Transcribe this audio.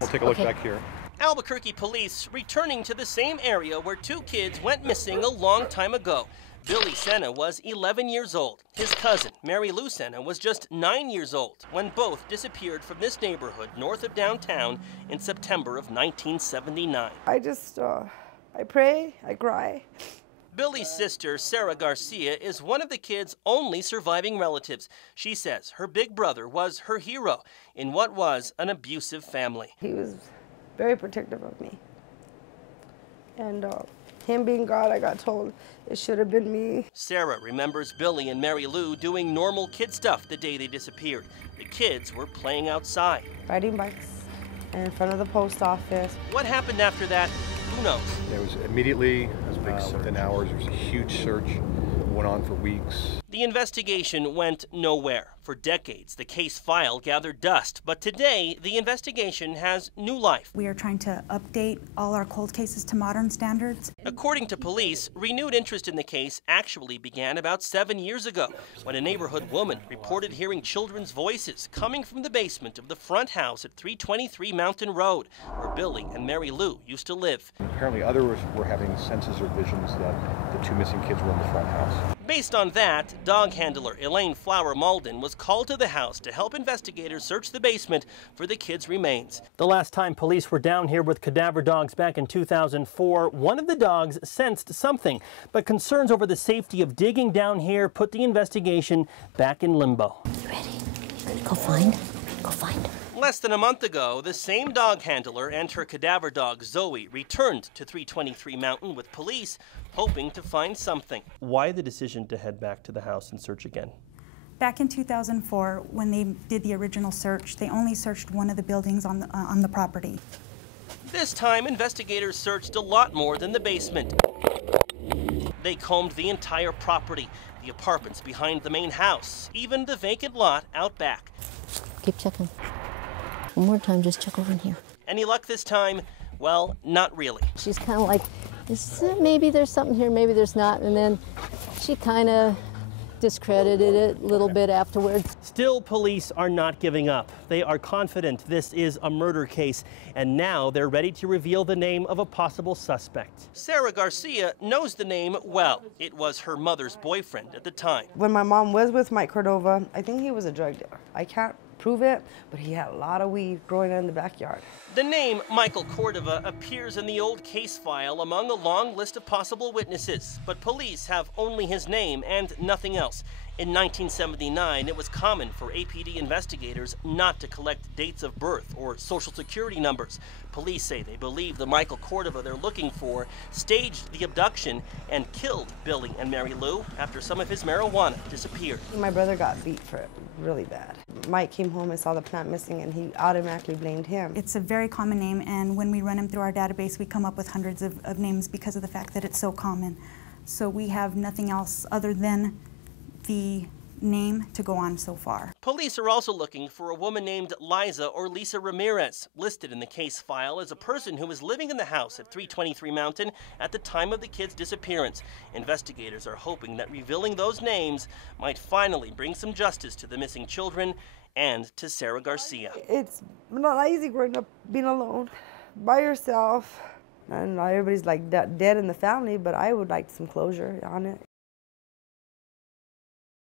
We'll take a look back here. Albuquerque police returning to the same area where two kids went missing a long time ago. Billy Sena was 11 years old. His cousin, Mary Lou Sena, was just 9 years old when both disappeared from this neighborhood north of downtown in September of 1979. I pray, I cry. Billy's sister, Sarah Garcia, is one of the kids' only surviving relatives. She says her big brother was her hero in what was an abusive family. He was very protective of me. And him being God, I got told it should have been me. Sarah remembers Billy and Mary Lou doing normal kid stuff the day they disappeared. The kids were playing outside. Riding bikes in front of the post office. What happened after that? Who knows? It was immediately, within hours, there was a huge search. Went on for weeks. The investigation went nowhere. For decades, the case file gathered dust, but today, the investigation has new life. We are trying to update all our cold cases to modern standards. According to police, renewed interest in the case actually began about 7 years ago, when a neighborhood woman reported hearing children's voices coming from the basement of the front house at 323 Mountain Road, where Billy and Mary Lou used to live. Apparently others were having senses or visions that the two missing kids were in the front house. Based on that, dog handler Elaine Flower Malden was called to the house to help investigators search the basement for the kids' remains. The last time police were down here with cadaver dogs back in 2004, one of the dogs sensed something, but concerns over the safety of digging down here put the investigation back in limbo. You ready? Go find. Go find. Less than a month ago, the same dog handler and her cadaver dog Zoe returned to 323 Mountain with police, hoping to find something. Why the decision to head back to the house and search again? Back in 2004, when they did the original search, they only searched one of the buildings on the property. This time, investigators searched a lot more than the basement. They combed the entire property, the apartments behind the main house, even the vacant lot out back. Keep checking. One more time, just check over in here. Any luck this time? Well, not really. She's kind of like, maybe there's something here, maybe there's not, and then she kind of discredited it a little bit afterwards. Still, police are not giving up. They are confident this is a murder case, and now they're ready to reveal the name of a possible suspect. Sarah Garcia knows the name well. It was her mother's boyfriend at the time. When my mom was with Mike Cordova, I think he was a drug dealer. I can't prove it, but he had a lot of weed growing in the backyard. The name Michael Cordova appears in the old case file among a long list of possible witnesses, but police have only his name and nothing else. In 1979, it was common for APD investigators not to collect dates of birth or social security numbers. Police say they believe the Michael Cordova they're looking for staged the abduction and killed Billy and Mary Lou after some of his marijuana disappeared. My brother got beat for it really bad. Mike came home and saw the plant missing, and he automatically blamed him. It's a very common name, and when we run them through our database, we come up with hundreds of names because of the fact that it's so common. So we have nothing else other than the name to go on so far. Police are also looking for a woman named Liza or Lisa Ramirez, listed in the case file as a person who was living in the house at 323 Mountain at the time of the kids' disappearance. Investigators are hoping that revealing those names might finally bring some justice to the missing children and to Sarah Garcia. It's not easy growing up being alone, by yourself. And not everybody's like dead in the family, but I would like some closure on it.